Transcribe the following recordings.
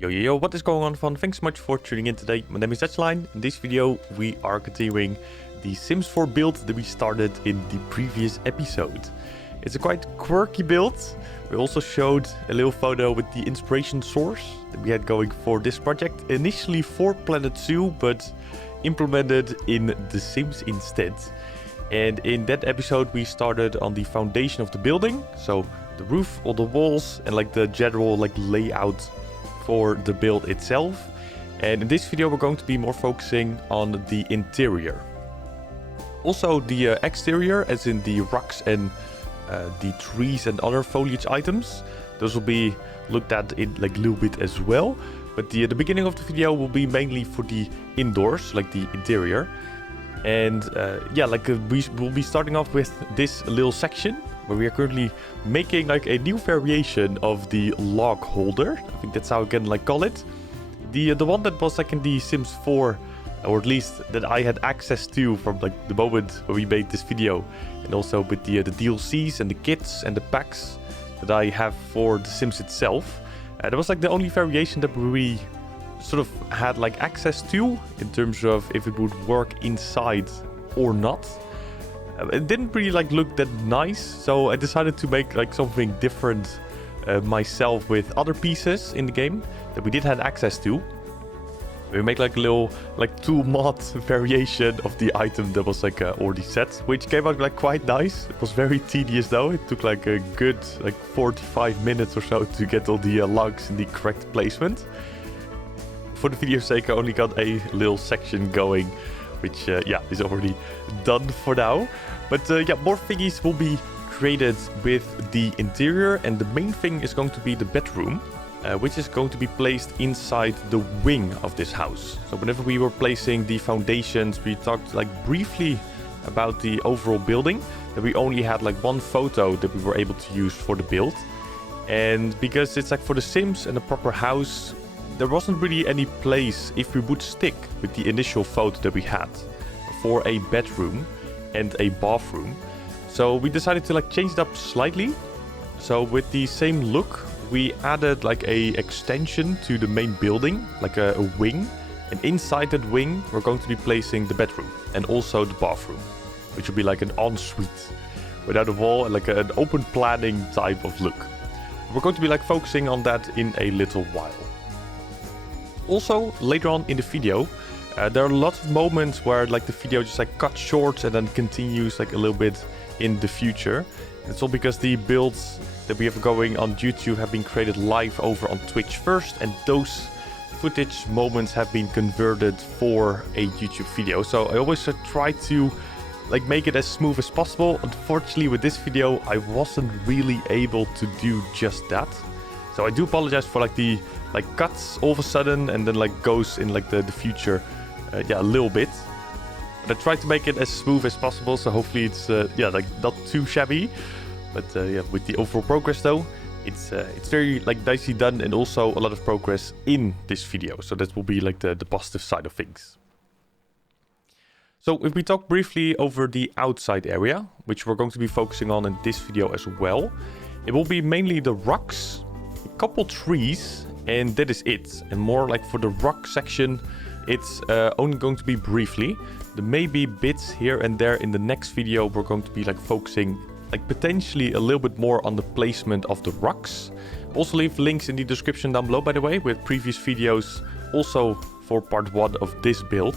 Yo, what is going on, fun? Thanks so much for tuning in today. My name is Dutchline. In this video, we are continuing the Sims 4 build that we started in the previous episode. It's a quite quirky build. We also showed a little photo with the inspiration source that we had going for this project. Initially for Pt.2, but implemented in The Sims instead. And in that episode, we started on the foundation of the building. So the roof, all the walls, and like the general layout for the build itself. And in this video we're going to be more focusing on the interior. Also the exterior, as in the rocks and the trees and other foliage items. Those will be looked at in a little bit as well. But the beginning of the video will be mainly for the indoors, like the interior. And we will be starting off with this little section where we are currently making a new variation of the log holder. I think that's how I can call it. The one that was in the Sims 4, or at least that I had access to from the moment when we made this video, and also with the DLCs and the kits and the packs that I have for the Sims itself. That was the only variation that we sort of had access to in terms of if it would work inside or not. It didn't really look that nice, so I decided to make something different myself with other pieces in the game that we did have access to. We make a little tool mod variation of the item that was already set, which came out quite nice. It was very tedious though. It took a good 45 minutes or so to get all the logs in the correct placement. For the video's sake, I only got a little section going, which is already done for now. But more thingies will be created with the interior, and the main thing is going to be the bedroom, which is going to be placed inside the wing of this house. So whenever we were placing the foundations, we talked briefly about the overall building, that we only had one photo that we were able to use for the build. And because it's for the Sims and a proper house, there wasn't really any place if we would stick with the initial photo that we had for a bedroom and a bathroom. So we decided to change it up slightly. So with the same look, we added a extension to the main building, a wing. And inside that wing, we're going to be placing the bedroom and also the bathroom, which will be an ensuite without a wall and an open planning type of look. We're going to be focusing on that in a little while. Also, later on in the video, there are lots of moments where the video just cuts short and then continues a little bit in the future. It's all because the builds that we have going on YouTube have been created live over on Twitch first, and those footage moments have been converted for a YouTube video. So I always try to make it as smooth as possible. Unfortunately, with this video, I wasn't really able to do just that. So I do apologize for the cuts all of a sudden and then goes in the future a little bit. But I tried to make it as smooth as possible, so hopefully it's not too shabby. But with the overall progress though, it's very nicely done, and also a lot of progress in this video. So that will be the positive side of things. So if we talk briefly over the outside area, which we're going to be focusing on in this video as well, it will be mainly the rocks, a couple trees, and that is it. And more for the rock section, it's only going to be briefly. There may be bits here and there in the next video. We're going to be focusing potentially a little bit more on the placement of the rocks. Also leave links in the description down below, by the way, with previous videos, also for part 1 of this build,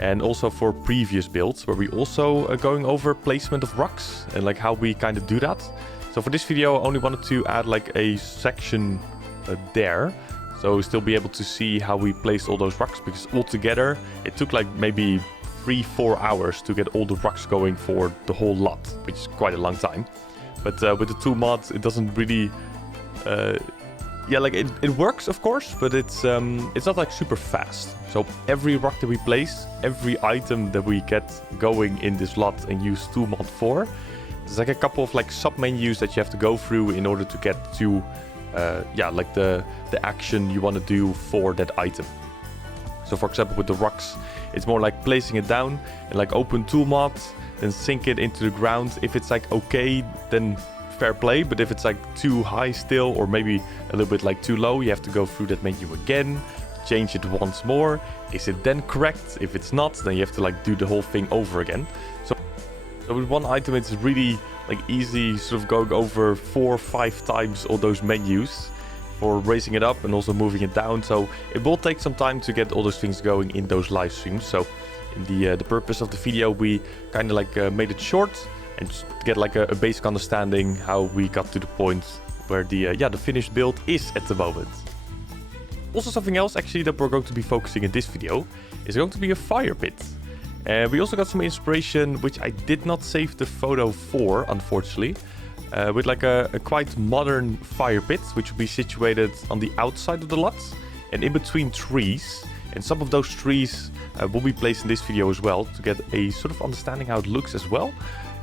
and also for previous builds where we also are going over placement of rocks and how we kind of do that. So for this video, I only wanted to add a section there, so still be able to see how we placed all those rocks, because altogether it took maybe 3-4 hours to get all the rocks going for the whole lot, which is quite a long time. But with the tool mods, it doesn't really it works, of course, but it's not super fast. So every rock that we place, every item that we get going in this lot and use tool mod for, there's a couple of sub menus that you have to go through in order to get to the action you want to do for that item. So for example, with the rocks, it's more placing it down and open tool mod, then sink it into the ground. If it's okay, then fair play, but if it's like too high still, or maybe a little bit like too low, you have to go through that menu again, change it once more. Is it then correct? If it's not, then you have to like do the whole thing over again. So with one item, it's really like easy sort of going over 4 or 5 times all those menus for raising it up and also moving it down. So it will take some time to get all those things going in those live streams. So in the purpose of the video, we kind of like made it short and just get like a basic understanding how we got to the point where the finished build is at the moment. Also, something else actually that we're going to be focusing in this video is going to be a fire pit. We also got some inspiration, which I did not save the photo for, unfortunately, with like a quite modern fire pit, which will be situated on the outside of the lot and in between trees. And some of those trees will be placed in this video as well to get a sort of understanding how it looks as well.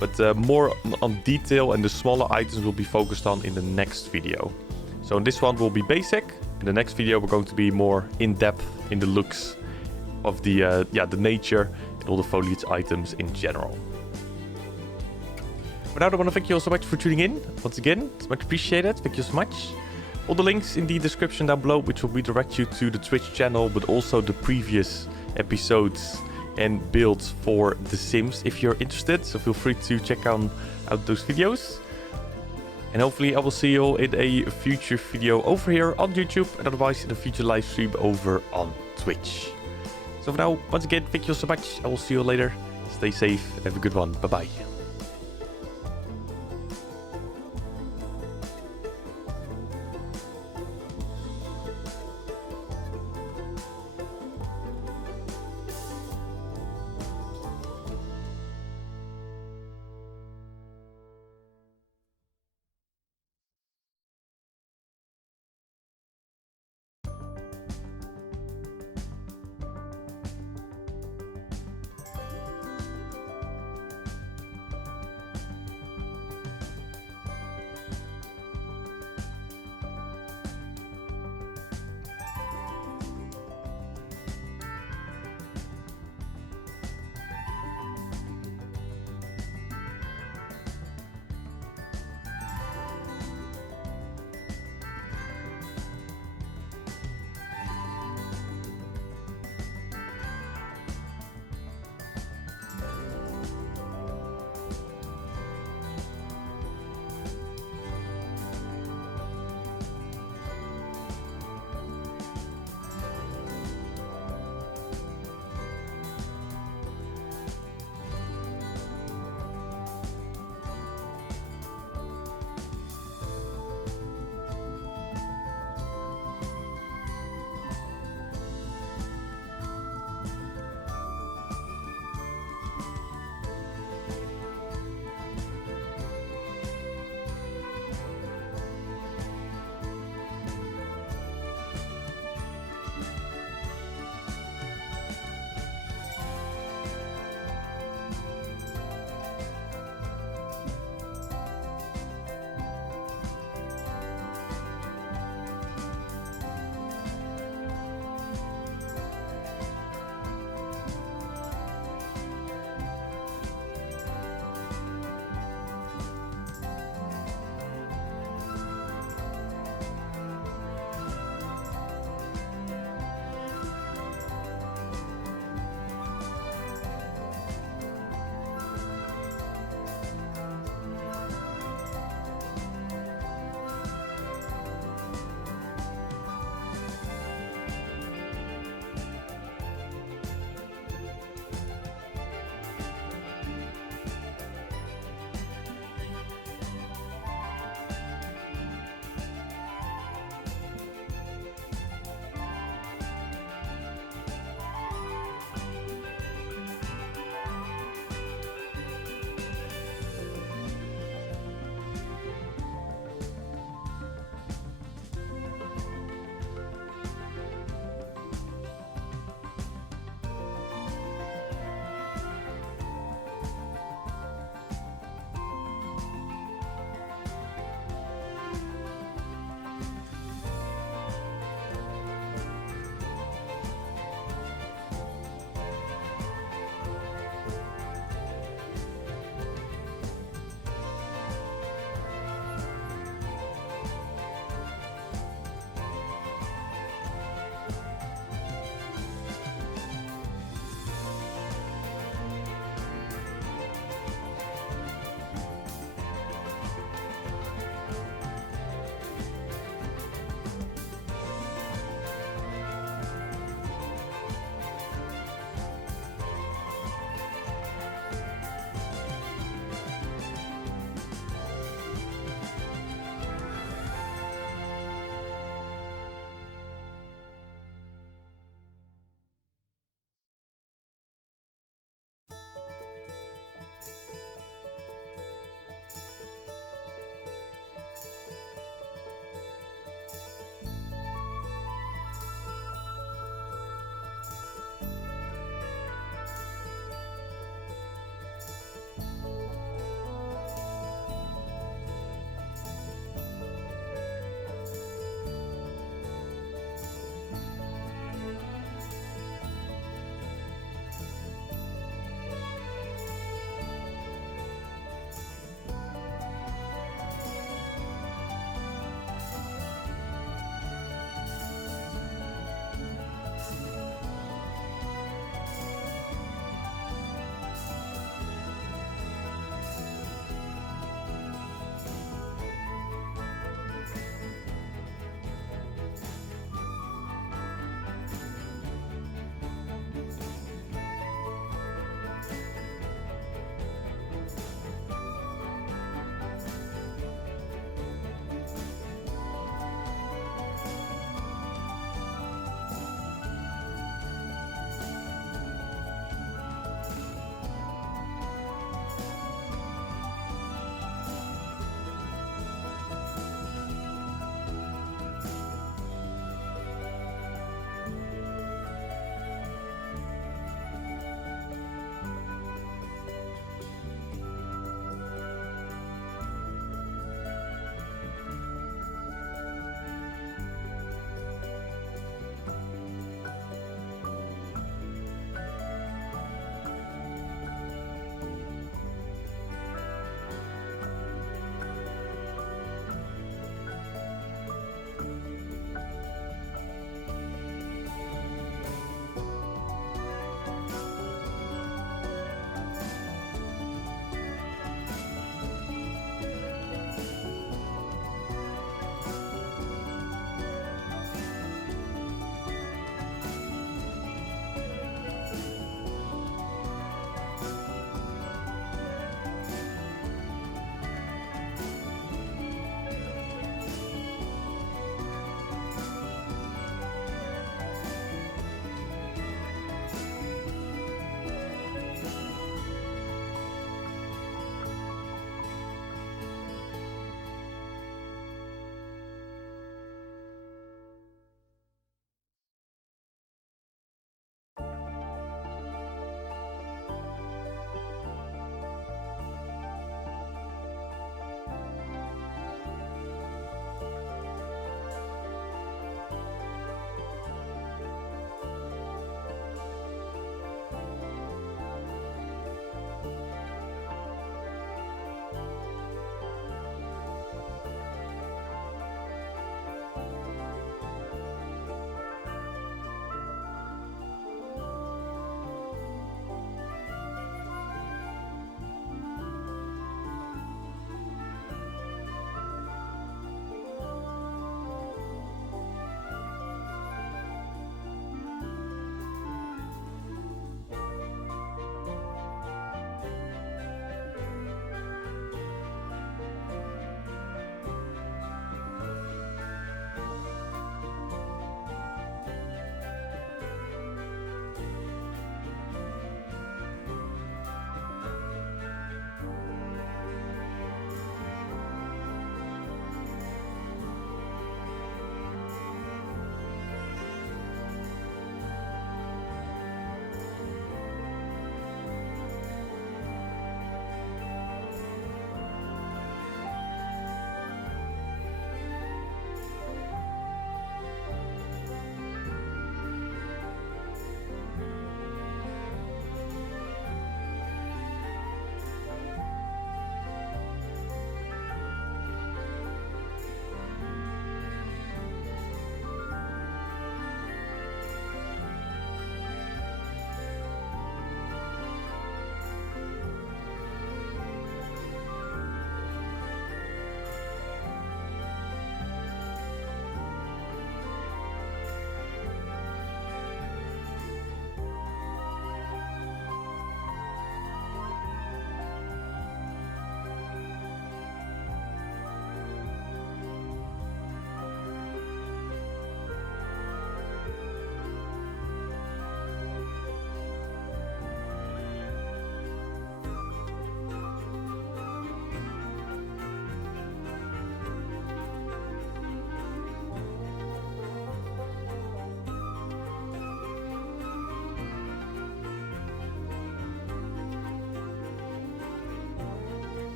But more on detail and the smaller items will be focused on in the next video. So in this one will be basic. In the next video, we're going to be more in-depth in the looks of the nature and all the foliage items in general. For now, I want to thank you all so much for tuning in. Once again, it's much appreciated. Thank you so much. All the links in the description down below, which will redirect you to the Twitch channel, but also the previous episodes and builds for The Sims if you're interested. So feel free to check out those videos. And hopefully I will see you all in a future video over here on YouTube, and otherwise in a future live stream over on Twitch. So for now, once again, thank you so much. I will see you later. Stay safe and have a good one. Bye bye.